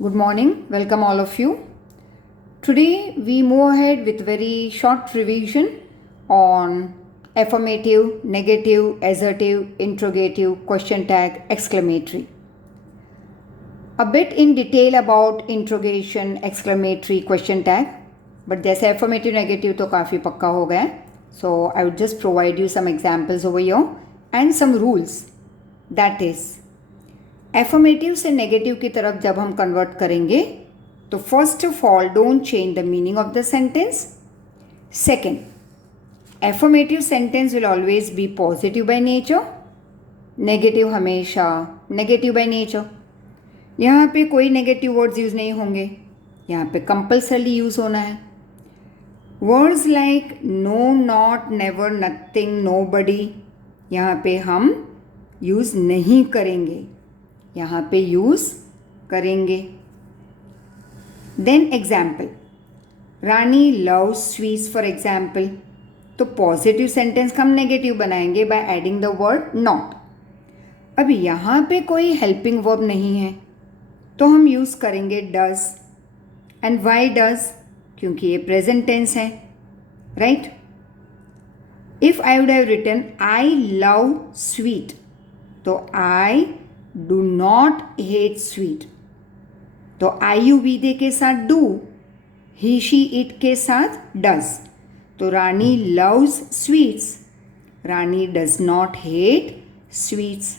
Good morning, welcome all of you. Today we move ahead with very short revision on affirmative, negative, assertive, interrogative, question tag, exclamatory. A bit in detail about interrogation, exclamatory, question tag, but जैसे affirmative, negative तो काफ़ी पक्का हो गया है. So I would just provide you some examples over here and some rules. That is, affirmative से नेगेटिव की तरफ जब हम कन्वर्ट करेंगे तो first of all don't change the meaning of the sentence. Second, affirmative sentence will always be positive by nature, negative हमेशा negative by nature. यहाँ पे कोई नेगेटिव वर्ड्स यूज़ नहीं होंगे, यहाँ पे कंपल्सरी यूज़ होना है. Words like no, not, never, nothing, nobody यहाँ पे हम यूज़ नहीं करेंगे, यहाँ पे यूज़ करेंगे. Then example, Rani love sweets for example. तो पॉजिटिव सेंटेंस का हम नेगेटिव बनाएंगे by adding the word not. अब यहाँ पे कोई हेल्पिंग वर्ब नहीं है तो हम यूज़ करेंगे डज. And Y does? क्योंकि ये प्रेजेंट टेंस है, right. If I would have written I love sweet तो I do not hate sweet, तो आई यू वी दे के साथ डू, ही शी इट के साथ डज. तो Rani loves sweets, Rani does not hate sweets.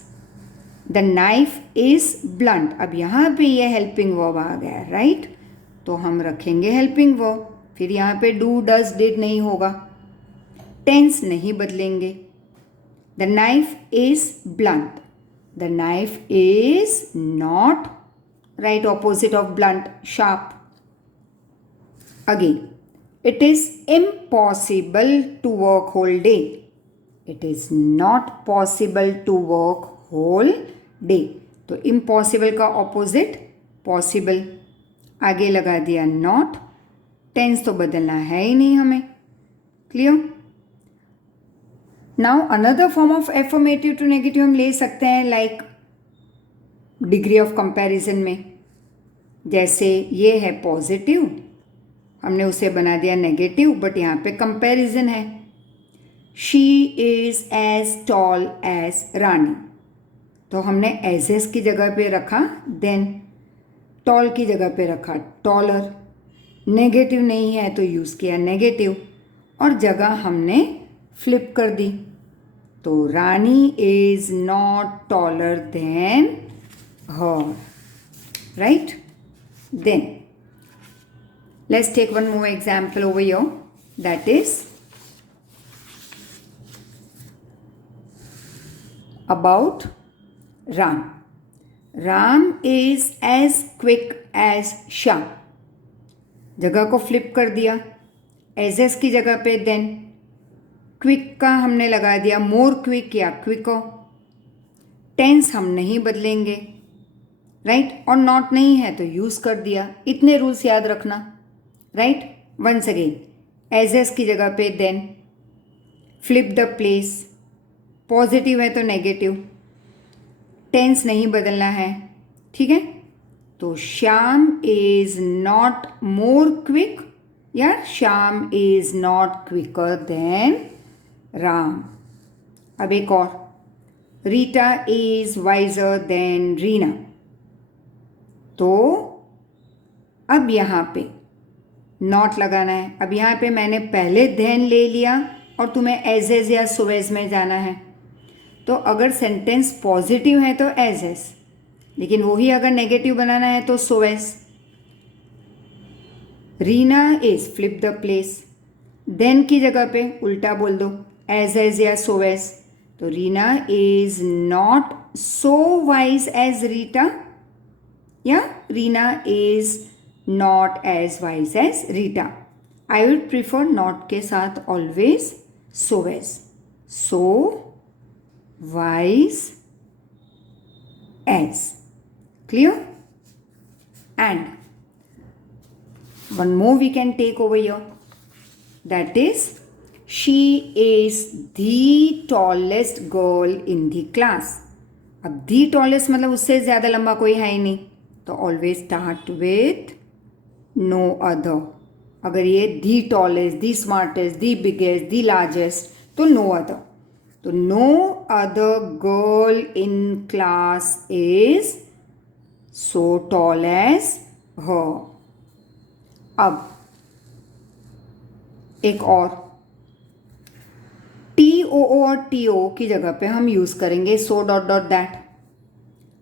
The knife is blunt. अब यहाँ पे ये हेल्पिंग वर्ब आ गया, राइट. तो हम रखेंगे हेल्पिंग वर्ब. फिर यहाँ पे डू, डज, डिड नहीं होगा, टेंस नहीं बदलेंगे. The knife is blunt. The knife is not, right opposite of blunt, sharp. Again, it is impossible to work whole day. It is not possible to work whole day. तो impossible का opposite possible. आगे लगा दिया not. tense तो बदलना है ही नहीं हमें. Clear? Now another form of affirmative to negative हम ले सकते हैं लाइक डिग्री ऑफ कंपैरिजन में. जैसे ये है पॉजिटिव, हमने उसे बना दिया नेगेटिव, बट यहाँ पे कंपैरिजन है. She is as tall as Rani, तो हमने एज की जगह पे रखा, देन टॉल की जगह पे रखा टॉलर. नेगेटिव नहीं है तो यूज़ किया नेगेटिव, और जगह हमने फ्लिप कर दी. तो Rani is not taller than her, right. Then let's take one more example over here, that is about Ram. Ram is as quick as Shyam. जगह को फ्लिप कर दिया, एज की जगह पे देन क्विक का हमने लगा दिया मोर क्विक या क्विको. टेंस हम नहीं बदलेंगे, राइट. और नॉट नहीं है तो यूज़ कर दिया. इतने रूल्स याद रखना, राइट. वंस अगेन, एज की जगह पे then flip the place. Positive है तो नेगेटिव, टेंस नहीं बदलना है, ठीक है. तो Shyam is not more quick या Shyam is not quicker than Ram. अब एक और, Rita is wiser than Reena. तो अब यहाँ पे नॉट लगाना है. अब यहाँ पे मैंने पहले देन ले लिया और तुम्हें एज या सो एज में जाना है. तो अगर सेंटेंस पॉजिटिव है तो एज, लेकिन वही अगर नेगेटिव बनाना है तो so as. Reena is, flip the place. Then की जगह पे उल्टा बोल दो, एज या सो एज. तो Reena is not so wise as Rita, या Reena is not as wise as Rita. I would prefer not के साथ always so as. So wise as. Clear? And one more we can take over here, that is she is the tallest girl in the class. अब the tallest मतलब उससे ज़्यादा लंबा कोई है ही नहीं, तो always start with no other. अगर ये the tallest, the smartest, the biggest, the largest, तो नो अदर. तो no other girl in class is so tall as her. अब एक और TOO और TO की जगह पे हम यूज करेंगे so dot dot that.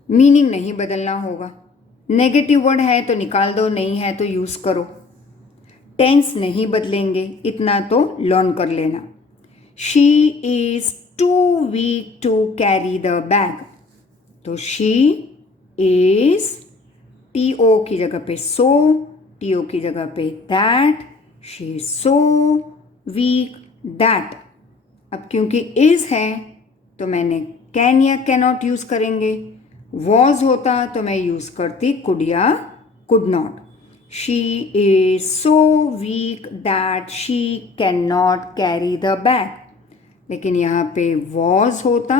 Meaning नहीं बदलना होगा. नेगेटिव वर्ड है तो निकाल दो, नहीं है तो यूज करो. टेंस नहीं बदलेंगे, इतना तो लर्न कर लेना. She is too weak to carry the bag. तो शी इज TO की जगह पे सो, TO की जगह पे that. She is so weak that. अब क्योंकि इज है तो मैंने कैन या कैनॉट यूज करेंगे. वॉज होता तो मैं यूज करती कुड या could not. She is so weak that she can not carry the bag. लेकिन यहाँ पे वॉज होता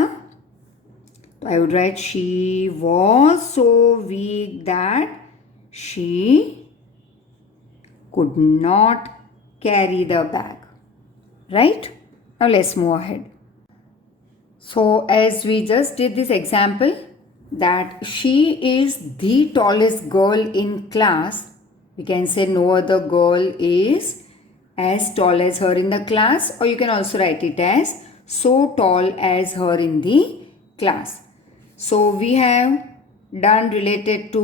तो I would write she was so weak that she could not carry the bag. Right? Now let's move ahead. So as we just did this example that she is the tallest girl in class, we can say no other girl is as tall as her in the class, or you can also write it as so tall as her in the class. So we have done related to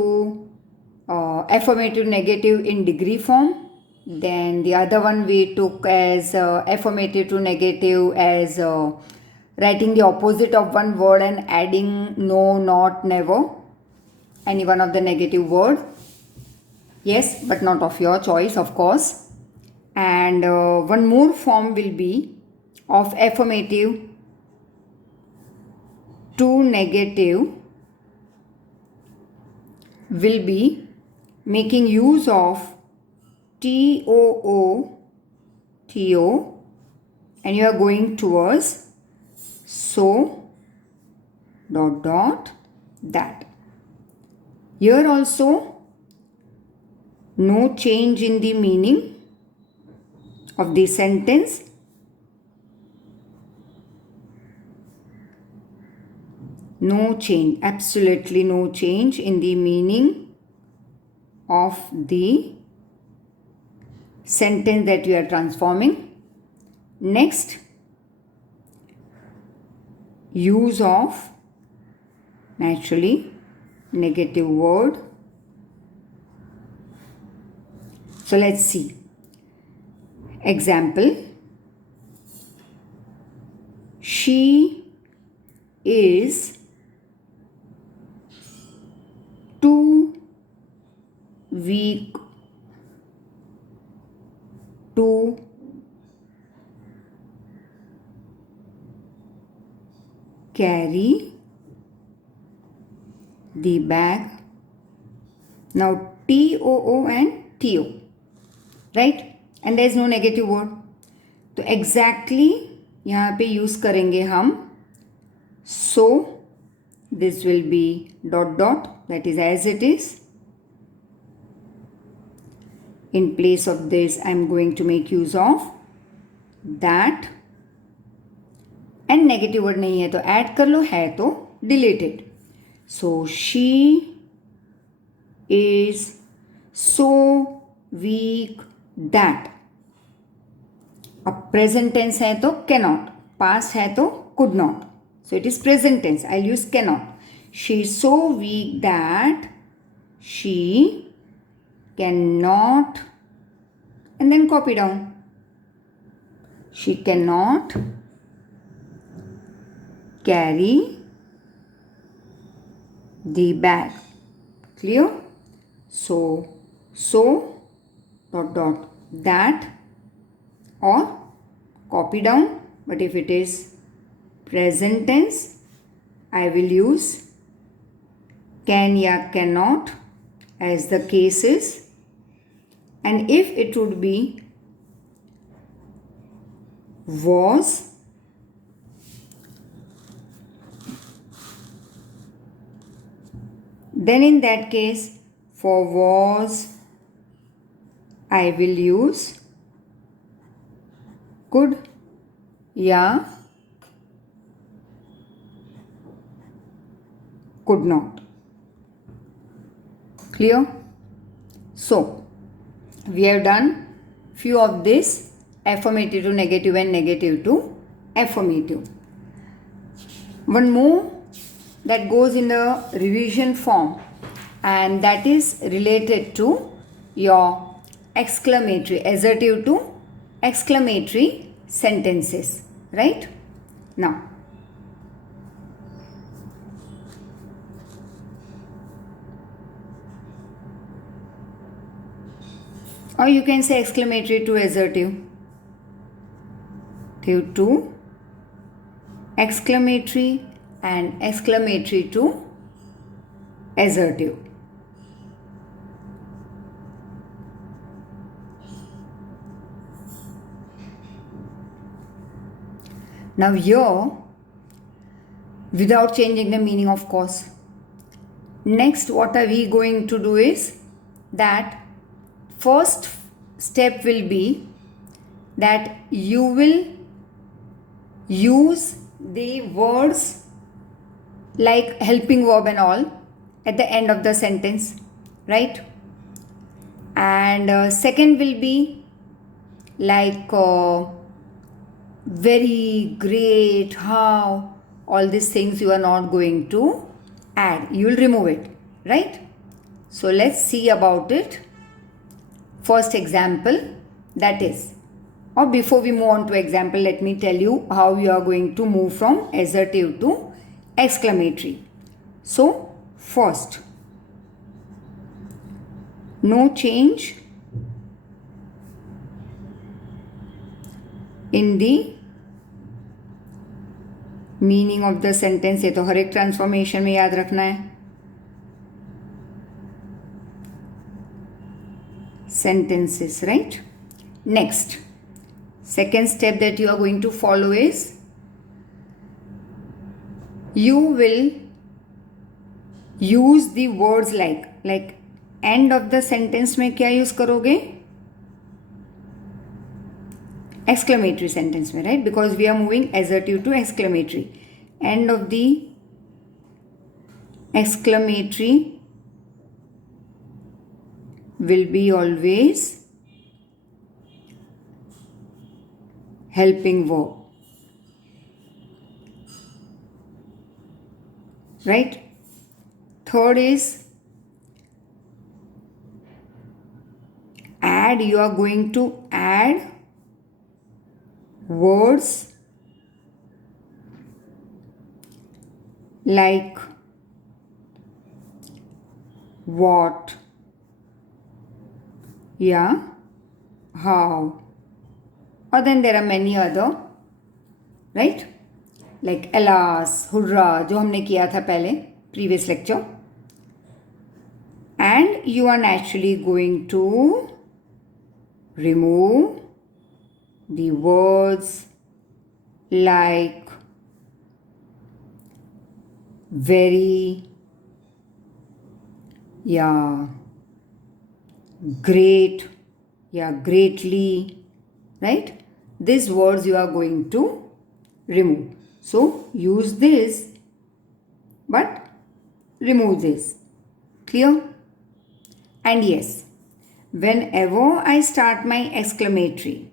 affirmative negative in degree form. Then the other one we took as affirmative to negative as writing the opposite of one word and adding no, not, never, any one of the negative word. Yes, but not of your choice, of course. And one more form will be of affirmative to negative will be making use of TOO, TO, and you are going towards so dot dot that. Here also no change in the meaning of the sentence. No change, absolutely no change in the meaning of the sentence that we are transforming. Next, use of naturally negative word. So let's see. Example, she is too weak to carry the bag. Now TOO and TO, right? And there is no negative word. तो exactly यहाँ पे यूज करेंगे हम so. This will be dot dot, that is as it is. In place of this, I am going to make use of that. And negative word नहीं है तो add कर लो, है तो delete it. So she is so weak that. अब present tense है तो cannot, past है तो could not. So it is present tense. I'll use cannot. She is so weak that she cannot, and then copy down. She cannot carry the bag. Clear? So dot dot that, or copy down. But if it is present tense, I will use can या cannot as the case is. And if it would be was, then in that case For was, I will use could या could not. Clear? So, we have done few of this affirmative to negative and negative to affirmative. One more that goes in the revision form, and that is related to your exclamatory, assertive to exclamatory sentences, right? Now, or you can say exclamatory to assertive, to exclamatory and exclamatory to assertive. Now here, without changing the meaning of course, next what are we going to do is that first step will be that you will use the words like helping verb and all at the end of the sentence, right? And second will be like very, great, how, all these things you are not going to add. You will remove it, right? So let's see about it. First example, that is, or before we move on to example, let me tell you how you are going to move from assertive to exclamatory. So first, no change in the meaning of the sentence. ये तो हर एक ट्रांसफॉर्मेशन में याद रखना है. Sentences, right? Next, second step that you are going to follow is you will use the words like end of the sentence में क्या यूज करोगे? Exclamatory sentence में, right? Because we are moving assertive to exclamatory. End of the exclamatory will be always helping verb, right? Third is add. You are going to add words like what, yeah, how, or then there are many other, right? Like alas, hurrah, जो हमने किया था पहले previous lecture. And you are naturally going to remove the words like very, yeah, great, yeah, greatly, right? These words you are going to remove. So use this, but remove this. Clear? And yes, whenever I start my exclamatory,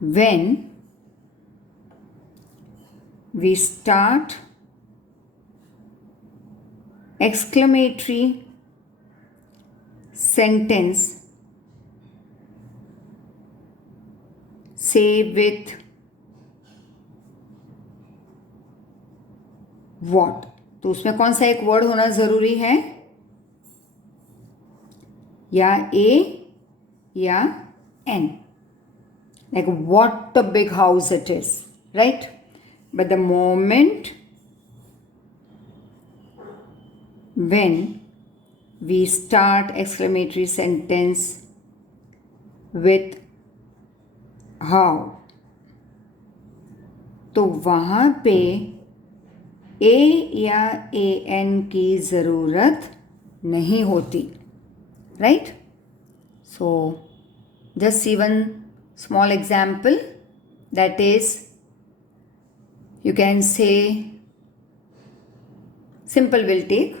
when we start exclamatory sentence, say with what, तो उसमें कौन सा एक वर्ड होना जरूरी है? या ए या N. Like what a big house it is, right? But the moment when we start exclamatory sentence with how, तो वहाँ पे ए या ए एन की ज़रूरत नहीं होती, right? So just see one small example, that is, you can say, simple will take,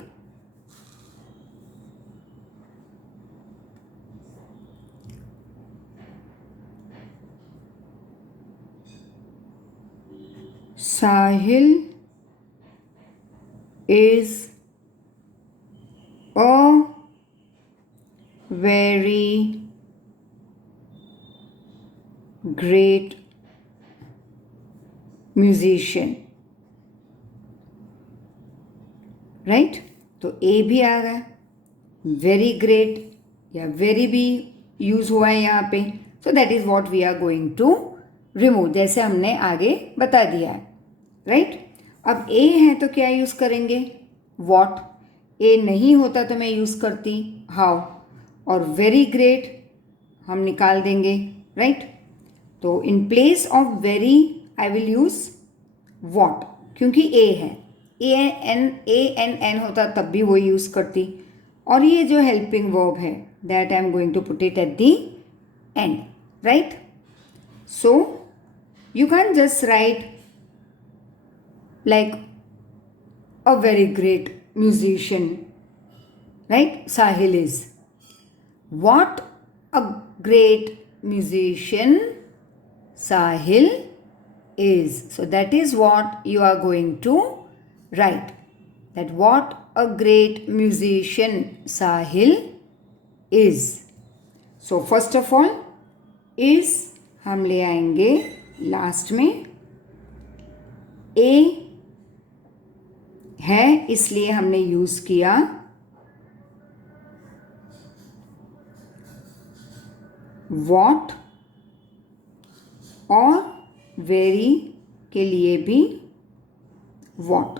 Sahil is a very great musician, right? तो a भी आ गया, वेरी ग्रेट या वेरी भी यूज हुआ है यहाँ पे, so that is what we are going to remove, जैसे हमने आगे बता दिया है, राइट? अब ए है तो क्या यूज करेंगे? व्हाट. ए नहीं होता तो मैं यूज करती हाउ, और वेरी ग्रेट हम निकाल देंगे, राइट? तो in place of very I will use what, क्योंकि ए है, ए एन होता तब भी वो यूज करती, और ये जो हेल्पिंग वर्ब है that I am going to put it at the end, right? So you can just write like a very great musician, right? Sahil is. What a great musician Sahil is. So that is what you are going to write. That what a great musician Sahil is. So first of all is हम ले आएंगे लास्ट में. A है इसलिए हमने यूज किया वॉट, और वेरी के लिए भी what,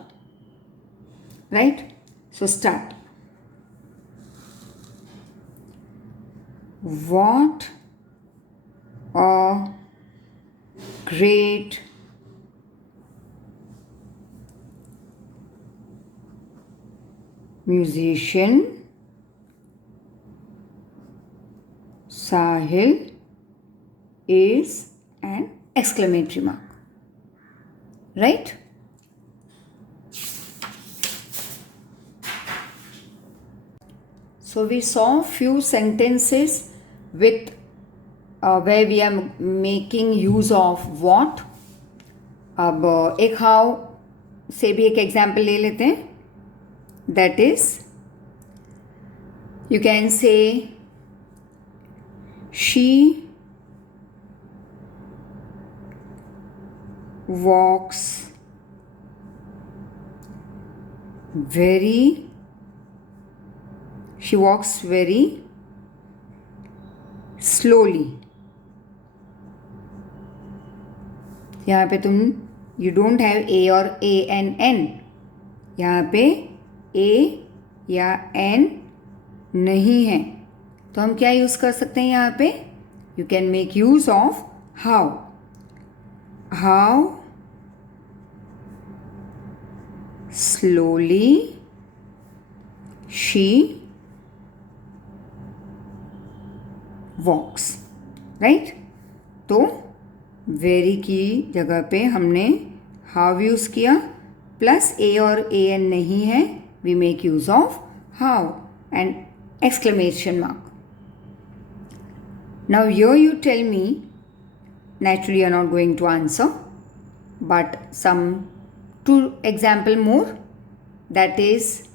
right? So start. What a great musician Sahil is an exclamatory mark, right? So we saw few sentences with where we are making use of what. अब एक how से भी एक एग्जाम्पल ले लेते हैं. That is, you can say she walks very slowly. यहाँ पे तुम यू डोंट हैव ए और ए एन एन, यहाँ पे ए या एन नहीं है, तो हम क्या यूज़ कर सकते हैं यहाँ पे? You can make use of how. How slowly she walks, right? तो वेरी की जगह पे हमने हाउ यूज़ किया, प्लस ए और ए एन नहीं है, we make use of how and exclamation mark. Now here you tell me, naturally you are not going to answer, but some two example more, that is,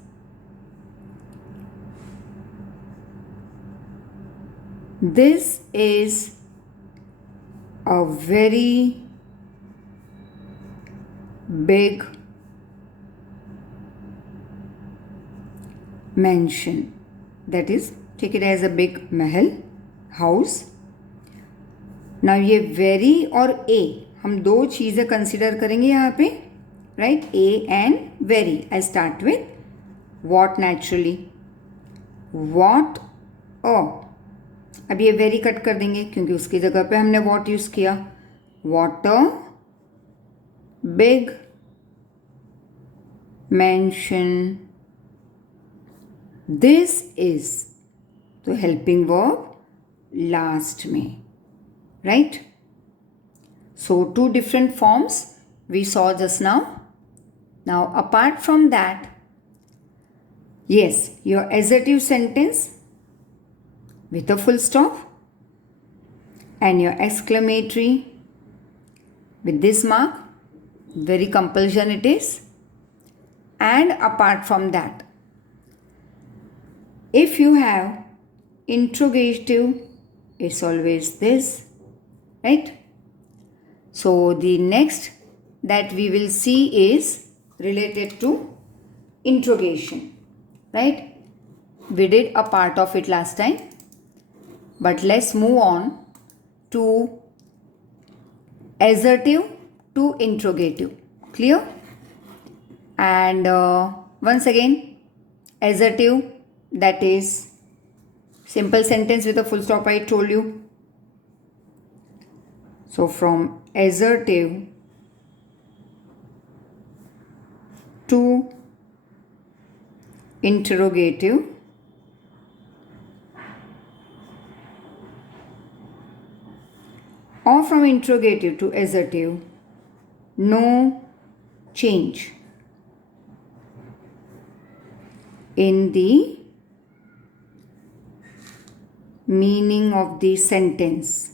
this is a very big mansion. That is, take it as a big Mahal, house. Now ये very और a हम दो चीज़ें कंसिडर करेंगे यहाँ पे, right? A and very. I start with what naturally. What a. अब ये very कट कर देंगे क्योंकि उसकी जगह पे हमने what यूज़ किया. What a big mansion this is, तो हेल्पिंग वर्ब लास्ट में, right? So two different forms we saw just now. Now, apart from that, yes, your assertive sentence with a full stop and your exclamatory with this mark, very compulsion it is. And apart from that, if you have interrogative, it's always this, right? So the next that we will see is related to interrogation, right? We did a part of it last time, but let's move on to assertive to interrogative. Clear? And once again, assertive, that is simple sentence with a full stop, I told you. So from assertive to interrogative, or from interrogative to assertive, no change in the meaning of the sentence.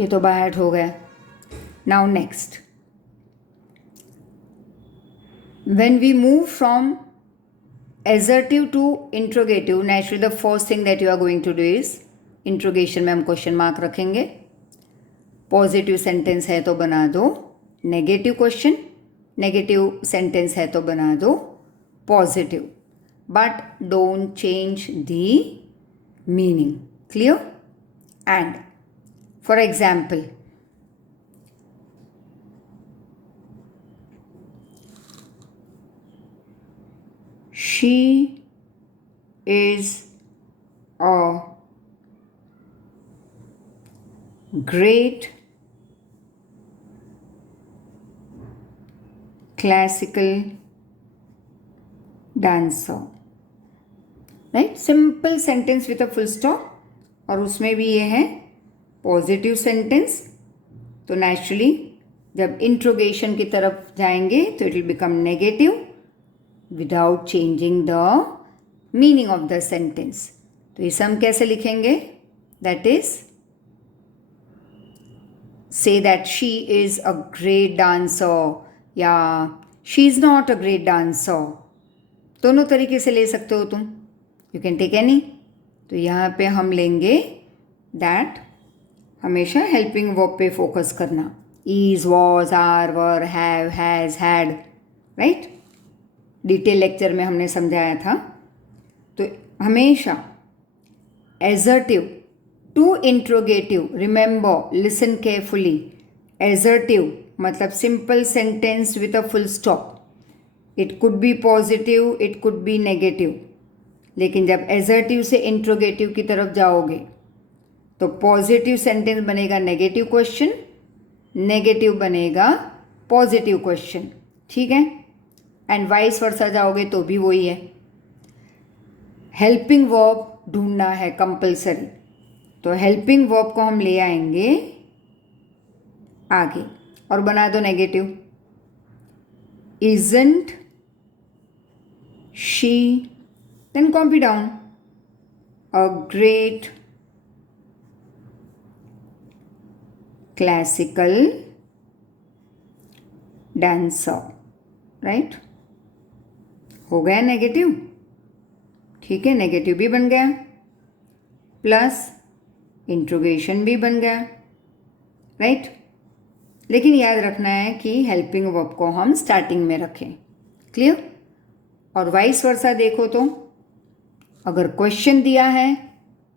ये तो बाहर हो गया. Now next, when we move from assertive to interrogative, naturally the first thing that you are going to do is interrogation में हम question mark रखेंगे. Positive sentence है तो बना दो नेगेटिव क्वेश्चन, नेगेटिव सेंटेंस है तो बना दो positive, but don't change the meaning. Clear? And for example, she is a great classical dancer, right? Simple sentence with a full stop, और उसमें भी ये है पॉजिटिव सेंटेंस. तो नेचुरली जब इंट्रोगेशन की तरफ जाएंगे तो it will become negative without changing the meaning of the sentence. तो इसे हम कैसे लिखेंगे? That is say that she is a great dancer या she is not a great dancer. दोनों तरीके से ले सकते हो तुम, यू कैन टेक एनी. तो यहाँ पे हम लेंगे दैट, हमेशा हेल्पिंग वर्ब पे फोकस करना. Is, was, are, were, have, has, had, right? Detail lecture में हमने समझाया था. तो हमेशा assertive to interrogative, remember, listen carefully. Assertive मतलब simple sentence with a full stop. It could be positive, it could be negative. लेकिन जब assertive से इंट्रोगेटिव की तरफ जाओगे तो पॉजिटिव सेंटेंस बनेगा नेगेटिव क्वेश्चन, नेगेटिव बनेगा पॉजिटिव क्वेश्चन. ठीक है? एंड वाइस वर्सा जाओगे तो भी वही है. हेल्पिंग वर्ब ढूंढना है कंपल्सरी. तो हेल्पिंग वर्ब को हम ले आएंगे आगे और बना दो negative. Isn't she, then copy down, a great classical dancer, right? हो गया नेगेटिव. ठीक है, नेगेटिव भी बन गया, प्लस इंट्रोगेशन भी बन गया, राइट? लेकिन याद रखना है कि हेल्पिंग वर्ब को हम स्टार्टिंग में रखें. क्लियर? और वाइस वर्सा देखो तो अगर क्वेश्चन दिया है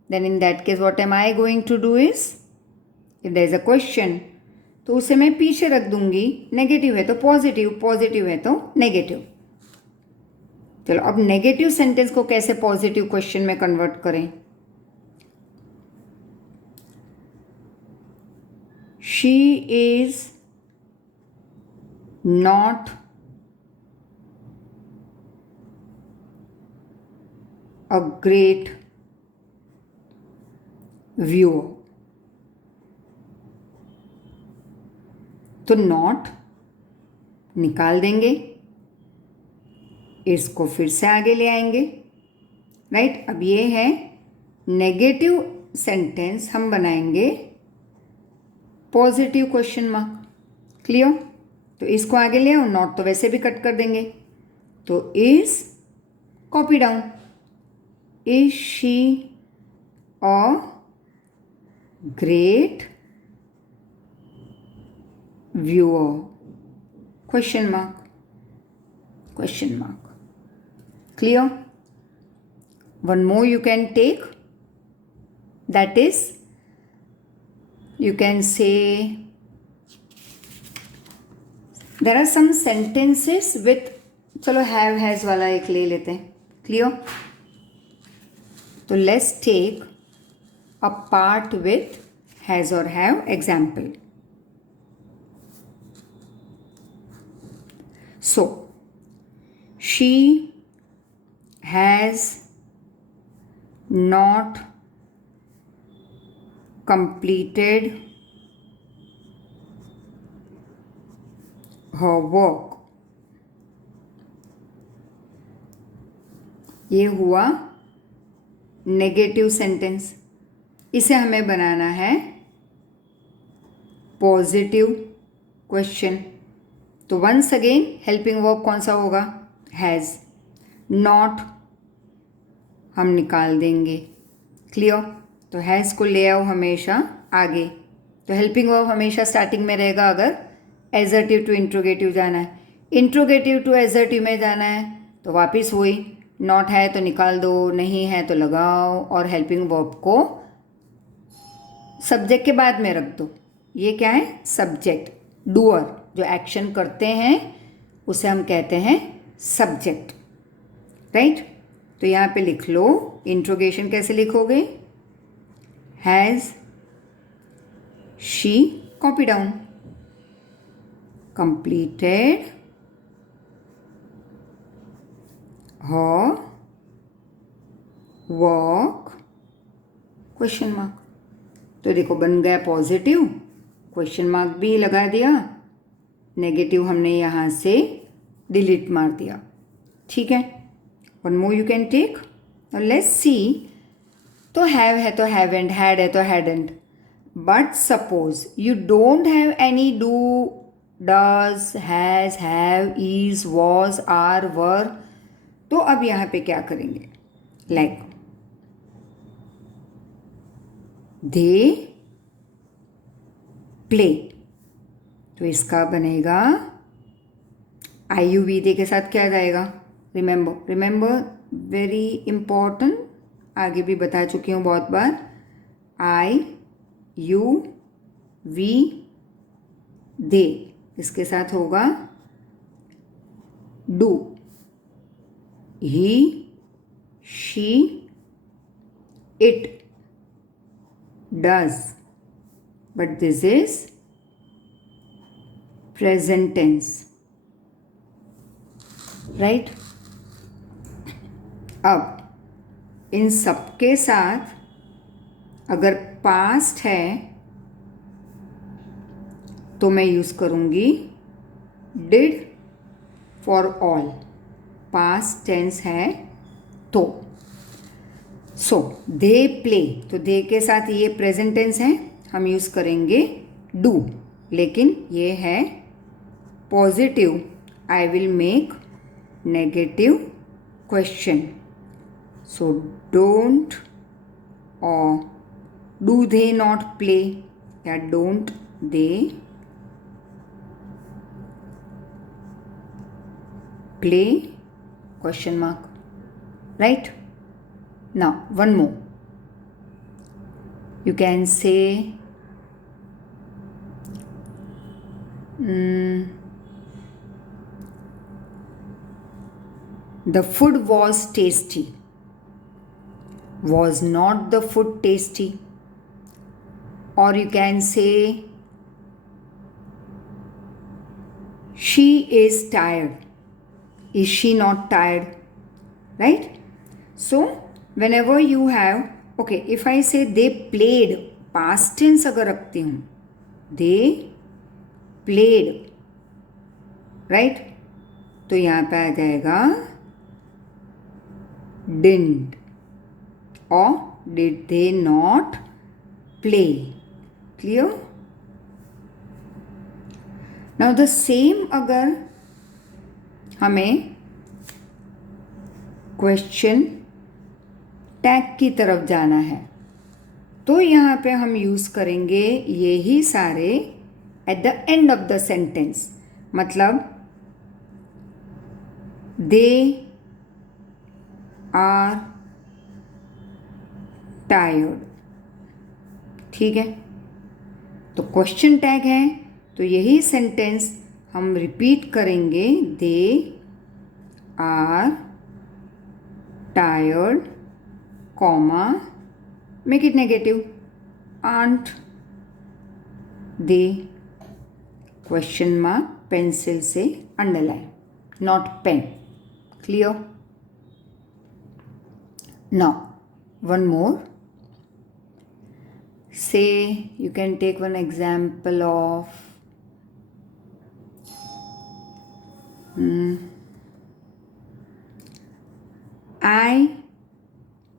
then in that case what am I going to do is, if there is a question तो उसे मैं पीछे रख दूंगी. नेगेटिव है तो पॉजिटिव, पॉजिटिव है तो नेगेटिव. चलो अब नेगेटिव सेंटेंस को कैसे पॉजिटिव क्वेश्चन में कन्वर्ट करें. she is not a great viewer. तो नॉट निकाल देंगे, इसको फिर से आगे ले आएंगे, राइट। अब ये है नेगेटिव सेंटेंस, हम बनाएंगे पॉजिटिव क्वेश्चन मार्क। क्लियर? तो इसको आगे ले आओ, नॉट तो वैसे भी कट कर देंगे। तो is copy down, is she a great viewer? Question mark, question mark. Clear? One more you can take, that is, you can say, there are some sentences with, चलो have has वाला एक ले लेते हैं। Clear? तो let's take a part with has or have example. So, she has not completed her work. ये हुआ negative sentence. इसे हमें बनाना है पॉजिटिव क्वेश्चन। तो वंस अगेन हेल्पिंग वर्ब कौन सा होगा? हैज़। नॉट हम निकाल देंगे। क्लियर? तो हैज़ को ले आओ हमेशा आगे। तो हेल्पिंग वर्ब हमेशा स्टार्टिंग में रहेगा अगर एजर्टिव टू इंट्रोगेटिव जाना है। इंट्रोगेटिव टू एजर्टिव में जाना है तो वापस वही, नॉट है तो निकाल दो, नहीं है तो लगाओ, और हेल्पिंग वर्ब को सब्जेक्ट के बाद में रख दो। ये क्या है? सब्जेक्ट। डूअर जो एक्शन करते हैं उसे हम कहते हैं सब्जेक्ट, राइट। तो यहाँ पे लिख लो, इंट्रोगेशन कैसे लिखोगे? Has she, copy down, completed her work? Question mark. तो देखो बन गया पॉजिटिव, क्वेश्चन मार्क भी लगा दिया, नेगेटिव हमने यहाँ से डिलीट मार दिया। ठीक है, one more you can take. Let's see. तो हैव है तो हैवेंट, हैड है तो hadn't, but suppose you don't have any do, does, has, have, is, was, are, were. तो अब यहाँ पे क्या करेंगे? लाइक दे प्ले, तो इसका बनेगा IUV के साथ क्या जाएगा? रिमेंबर। रिमेंबर वेरी इम्पॉर्टेंट, आगे भी बता चुकी हूँ बहुत बार। IUV दे, इसके साथ होगा do, he, she, it, does, but this is present tense, right. अब इन सबके साथ अगर पास्ट है तो मैं यूज़ करूँगी did for all. Past tense है तो। सो दे प्ले, तो दे के साथ ये प्रेजेंट टेंस है, हम यूज़ करेंगे डू, लेकिन ये है positive. I will make negative question. So don't or do they not play? या don't they play? Question mark. Right? Now one more. You can say the food was tasty. Was not the food tasty? Or you can say she is tired. Is she not tired? Right? So whenever you have, okay, if I say they played, past tense अगर रखती हूँ, they played, right? तो यहाँ पे आ जाएगा didn't or did they not play. Clear? Now the same अगर हमें question tag की तरफ जाना है तो यहाँ पे हम यूज़ करेंगे यही सारे at the end of the sentence. मतलब दे आर टायर्ड. ठीक है, तो क्वेश्चन टैग है तो यही सेंटेंस हम रिपीट करेंगे. They are tired, comma, make it negative, aren't they, question mark, pencil से underline, not pen. Clear? Now one more. Say you can take one example of I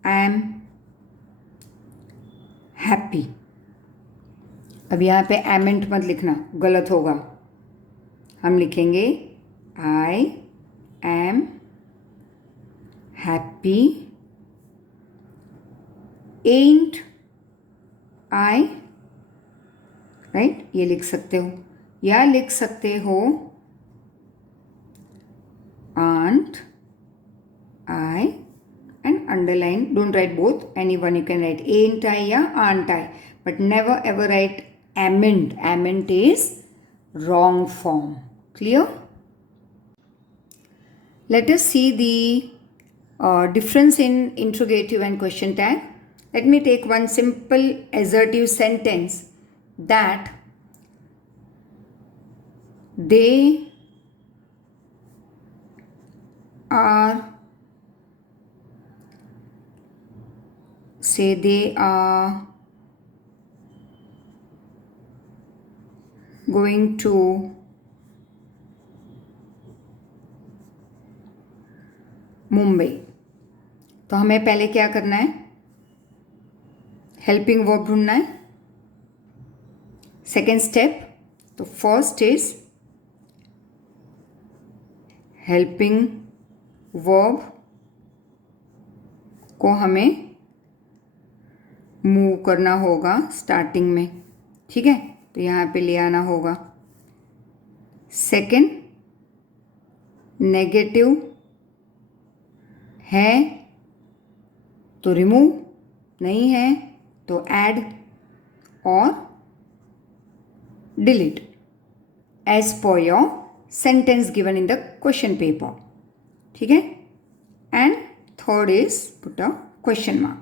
am happy. अब यहाँ पे एमेंट मत लिखना, गलत होगा. हम लिखेंगे I am happy. Ain't I, right? ये लिख सकते हो या लिख सकते हो aren't I and underline. Don't write both. Anyone you can write ain't I या aren't I, but never ever write amn't. Amn't is wrong form. Clear? Let us see the difference in interrogative and question tag. Let me take one simple assertive sentence that they are, say they are going to Mumbai. तो हमें पहले क्या करना है? Helping verb ढूंढना है. Second step, तो first is helping verb को हमें मूव करना होगा स्टार्टिंग में. ठीक है, तो यहाँ पे ले आना होगा. सेकेंड, नेगेटिव है तो रिमूव, नहीं है तो ऐड और delete as per your sentence given in the question paper. ठीक है, and third is put a question mark.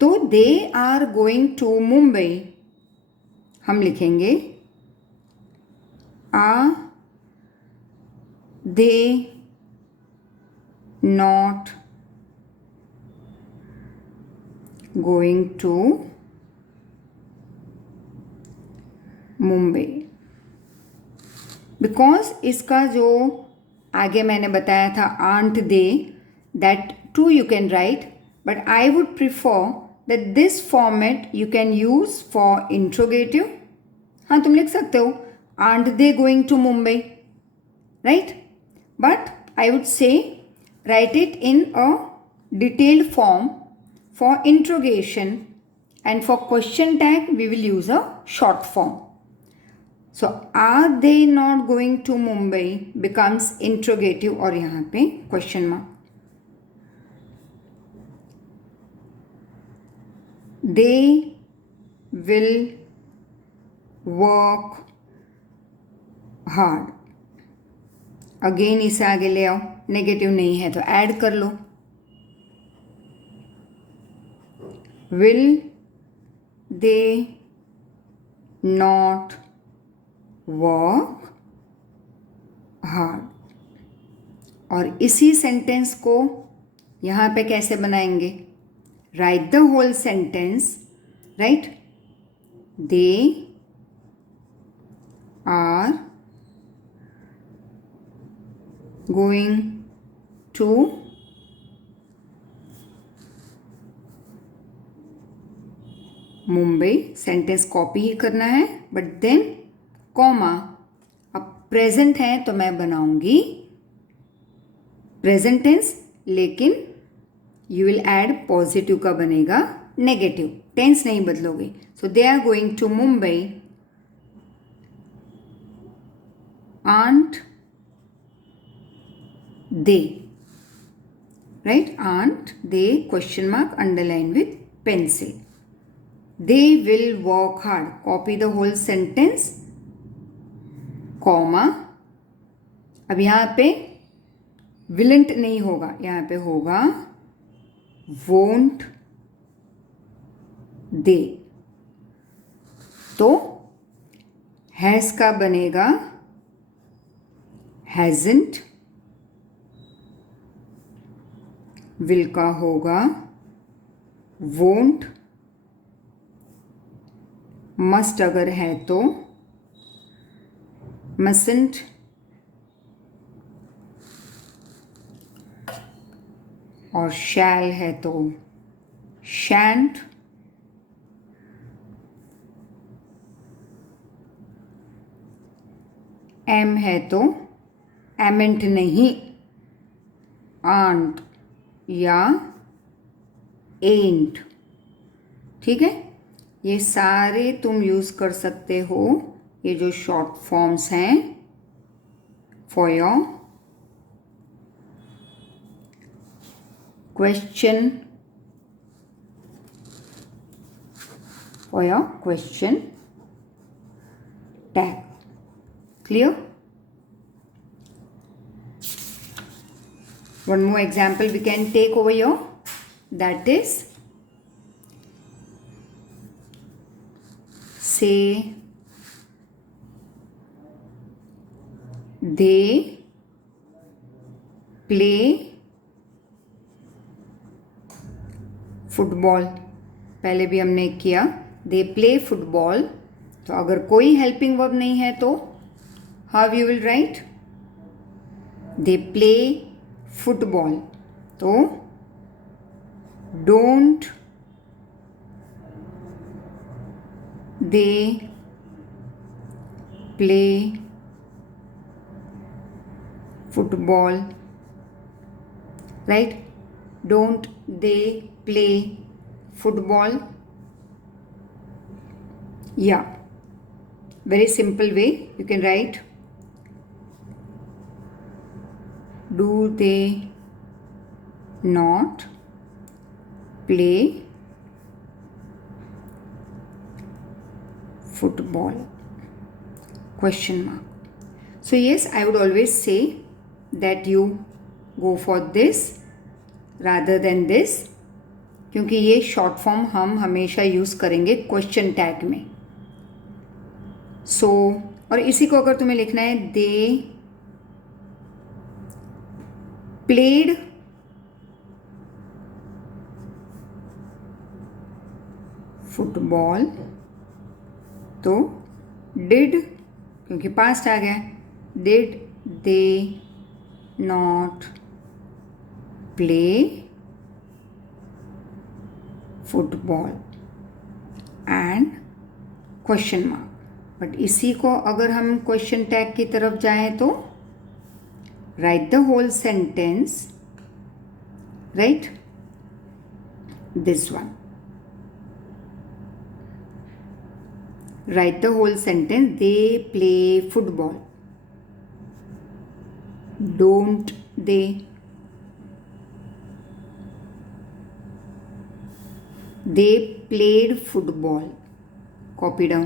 तो they are going to Mumbai हम लिखेंगे are they not going to Mumbai. Because इसका जो आगे मैंने बताया था aren't they, that too you can write, but I would prefer that this format you can use for interrogative. हाँ, तुम लिख सकते हो aren't they going to Mumbai, right? But I would say write it in a detailed form for interrogation, and for question tag we will use a short form. So are they not going to Mumbai becomes interrogative और यहाँ पे question mark. They will work hard. Again इसे आगे ले आओ, नेगेटिव नहीं है तो ऐड कर लो. Will they not work hard. और इसी सेंटेंस को यहाँ पे कैसे बनाएंगे? Write the whole sentence, right? They are going to Mumbai. Sentence copy ही करना है, बट देन कॉमा। अब प्रेजेंट है तो मैं बनाऊंगी प्रेजेंट टेंस, लेकिन यू विल ऐड पॉजिटिव का बनेगा नेगेटिव, टेंस नहीं बदलोगे। So they are going to Mumbai, aren't they, right? Aren't they question mark underline with pencil. They will work hard. Copy the whole sentence, comma. अब यहाँ पे विलेंट नहीं होगा, यहाँ पे होगा won't they। तो has का बनेगा hasn't, will का होगा won't, मस्ट अगर है तो mustn't, और shall है तो shan't, am है तो amn't नहीं, aren't या ain't। ठीक है, ये सारे तुम यूज़ कर सकते हो, ये जो शॉर्ट फॉर्म्स हैं for your question, tag. Clear? One more example we can take over your, that is say they play football. पहले भी हमने किया they play फुटबॉल। तो अगर कोई हेल्पिंग वर्ब नहीं है तो how you will write? they play football. तो don't they play football, right? Don't they play football? Yeah, very simple way you can write, do they not play football? Question mark. So yes, I would always say that you go for this rather than this, क्योंकि ये short form हम हमेशा यूज़ करेंगे question tag में। सो और इसी को अगर तुम्हें लिखना है दे प्लेड फुटबॉल, तो डिड, क्योंकि पास्ट आ गया, did they not play football and question mark. But इसी को अगर हम क्वेश्चन टैग की तरफ जाएं तो write the whole sentence, right, this one, write the whole sentence, they play football, don't they? They played football, copy down,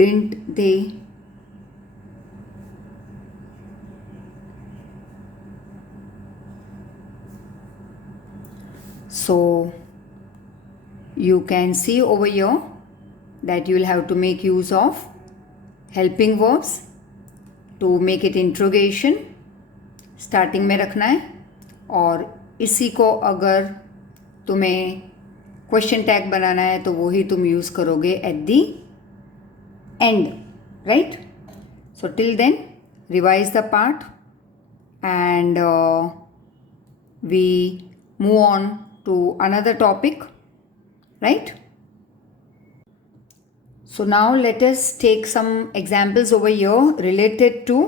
didn't they? So you can see over here that you will have to make use of helping verbs to make it interrogation starting में रखना है, और इसी को अगर तुम्हें question tag बनाना है तो वो ही तुम यूज़ करोगे at the end, right? So till then revise the part and we move on to another topic, right? So now let us take some examples over here related to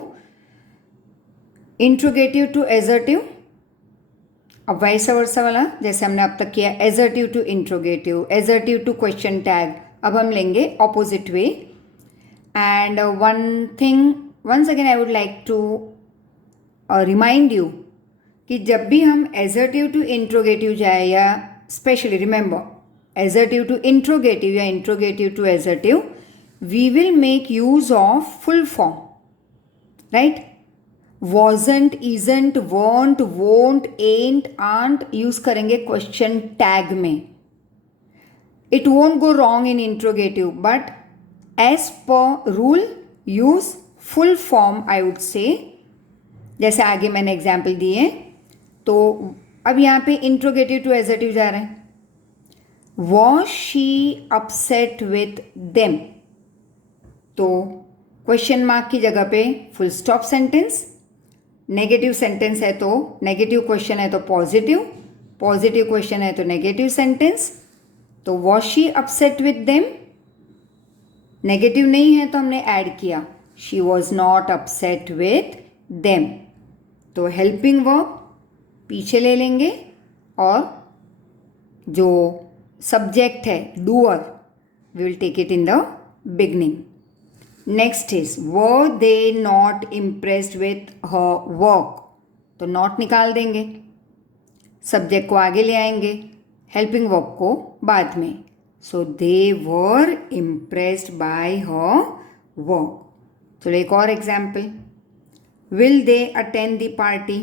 interrogative to assertive. अब vice versa वाला जैसे हमने अब तक किया, assertive to interrogative, assertive to question tag, अब हम लेंगे opposite way. And one thing once again I would like to remind you कि जब भी हम एजर्टिव टू इंट्रोगेटिव जाए, या specially remember assertive to interrogative या interrogative to assertive, we will make use of full form, right? Wasn't, isn't, weren't, won't, ain't, aren't use करेंगे question tag में. It won't go wrong in interrogative, but as per rule use full form I would say. जैसे आगे मैंने एग्जाम्पल दिए, तो अब यहाँ पे इंट्रोगेटिव टू एजर्टिव जा रहा है. Was she upset with them, तो क्वेश्चन मार्क की जगह पे full stop sentence. Negative sentence है तो नेगेटिव क्वेश्चन है तो पॉजिटिव, पॉजिटिव क्वेश्चन है तो नेगेटिव सेंटेंस. तो was she upset with them, negative नहीं है तो हमने ऐड किया she was not upset with them. तो हेल्पिंग वर्ब पीछे ले लेंगे और जो सब्जेक्ट है doer we will take it in the beginning. Next is were they not impressed with her work, तो नॉट निकाल देंगे, सब्जेक्ट को आगे ले आएंगे, हेल्पिंग वर्ब को बाद में. सो दे वर इम्प्रेस्ड बाय हर वर्क. चलो एक और example, will they attend the party,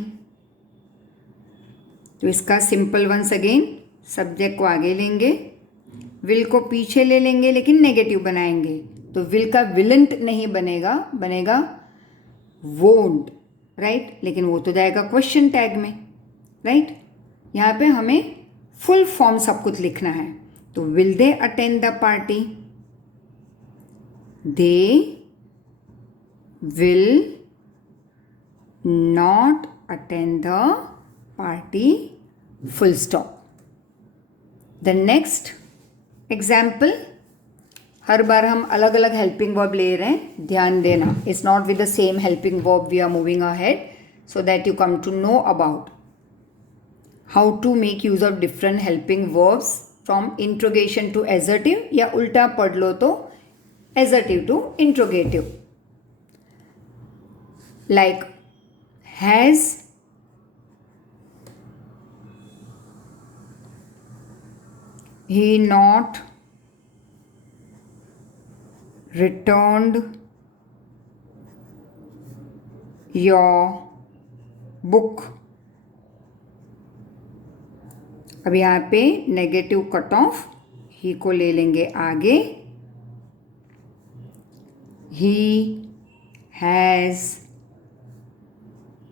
तो इसका सिंपल वंस अगेन सब्जेक्ट को आगे लेंगे, विल को पीछे ले लेंगे लेकिन नेगेटिव बनाएंगे. तो विल का विलेंट नहीं बनेगा, बनेगा वोंट, राइट? लेकिन वो तो जाएगा क्वेश्चन टैग में, राइट? यहाँ पे हमें फुल फॉर्म सब कुछ लिखना है. तो will they attend the party, they will not attend the party, full stop. The next example, हर बार हम अलग अलग हेल्पिंग वर्ब ले रहे हैं, ध्यान देना. It's not with the same helping verb we are moving ahead, so that you come to know about how to make use of different helping verbs from interrogation to assertive, या उल्टा पढ़ लो तो assertive to interrogative. Like has he not returned your book. अब यहाँ पे negative cut off, ही को ले लेंगे आगे, he has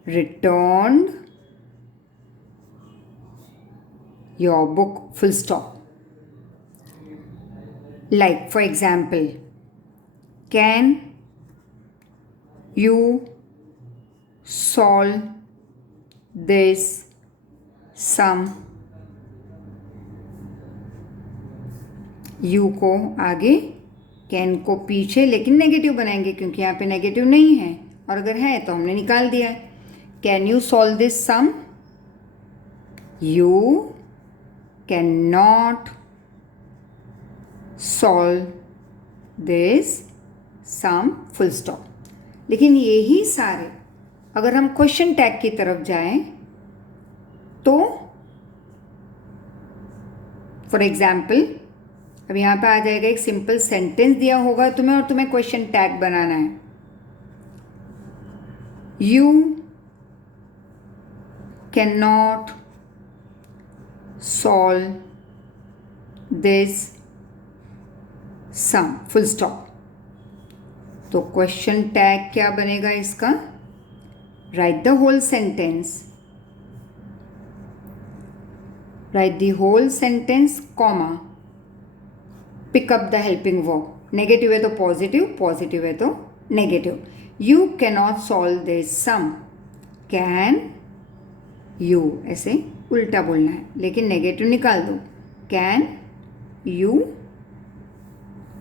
returned your book, full stop. Like for example, can you solve this sum, you को आगे, कैन को पीछे, लेकिन नेगेटिव बनाएंगे क्योंकि यहाँ पे नेगेटिव नहीं है, और अगर है तो हमने निकाल दिया है. Can you solve this sum? You cannot solve this sum, full stop. लेकिन यही सारे अगर हम क्वेश्चन टैग की तरफ जाएं तो फॉर एग्जाम्पल अब यहाँ पे आ जाएगा, एक सिंपल सेंटेंस दिया होगा तुम्हें और तुम्हें क्वेश्चन टैग बनाना है. You cannot solve this sum, full stop. तो क्वेश्चन टैग क्या बनेगा इसका? Write the whole sentence, write the whole sentence comma pick up the helping verb. Negative है तो पॉजिटिव, पॉजिटिव है तो negative. You can not solve this sum, can you ऐसे उल्टा बोलना है, लेकिन नेगेटिव निकाल दो, can you.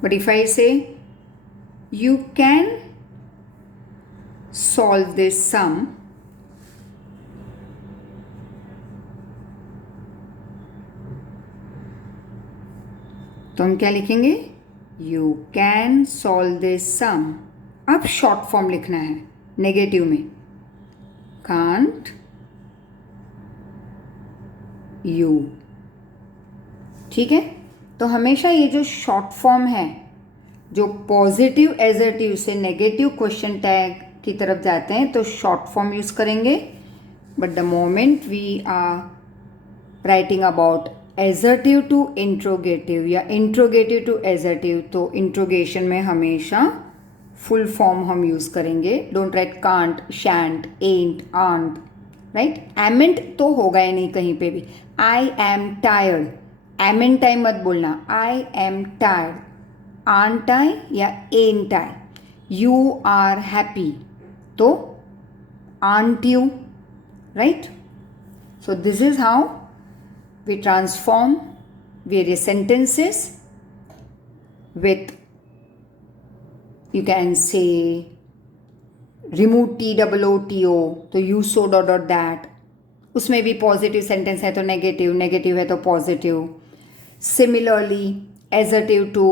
But if I say you can solve this sum, तो हम क्या लिखेंगे? यू कैन सॉल्व दिस सम। अब शॉर्ट फॉर्म लिखना है नेगेटिव में, कांट यू। ठीक है, तो हमेशा ये जो शॉर्ट फॉर्म है, जो पॉजिटिव एजर्टिव से नेगेटिव क्वेश्चन टैग की तरफ जाते हैं तो शॉर्ट फॉर्म यूज करेंगे। But the moment we are writing about assertive to interrogative या इंट्रोगेटिव टू एजर्टिव, तो इंट्रोगेशन में हमेशा फुल फॉर्म हम यूज करेंगे। Don't write can't, shan't, ain't, aren't, right. Amn't तो होगा ही नहीं कहीं पे भी। I am tired, amn't time मत बोलना, I am tired, aren't I या एंट आई। यू आर हैप्पी, तो aren't you, right. So this is how we transform various sentences with, you can say, remove TOOTO, तो you so dot dot that, उसमें भी positive sentence है तो negative, negative है तो positive. Similarly assertive to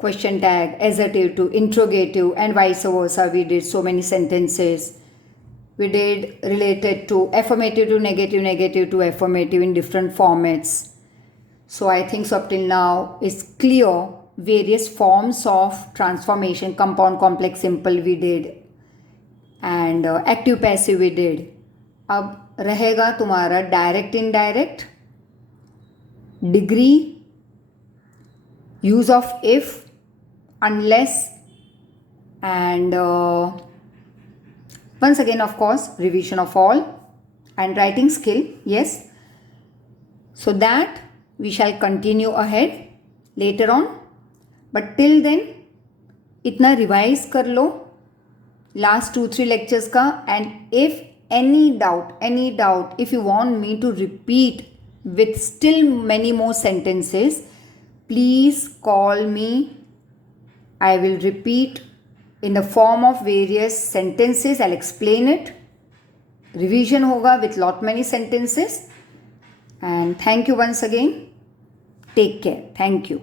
question tag, assertive to interrogative and vice versa, we did so many sentences. We did related to affirmative to negative, negative to affirmative in different formats. So I think so up till now is clear various forms of transformation. Compound, complex, simple we did, and active passive we did. अब रहेगा तुम्हारा direct indirect, degree, use of if, unless, and once again, of course, revision of all and writing skill, yes. So that we shall continue ahead later on. But till then, इतना रिवाइज कर लो last 2-3 lectures का, and if any doubt, if you want me to repeat with still many more sentences, please call me. I will repeat in the form of various sentences. I'll explain it. Revision hoga with lot many sentences. And thank you once again. Take care. Thank you.